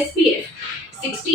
SPF 60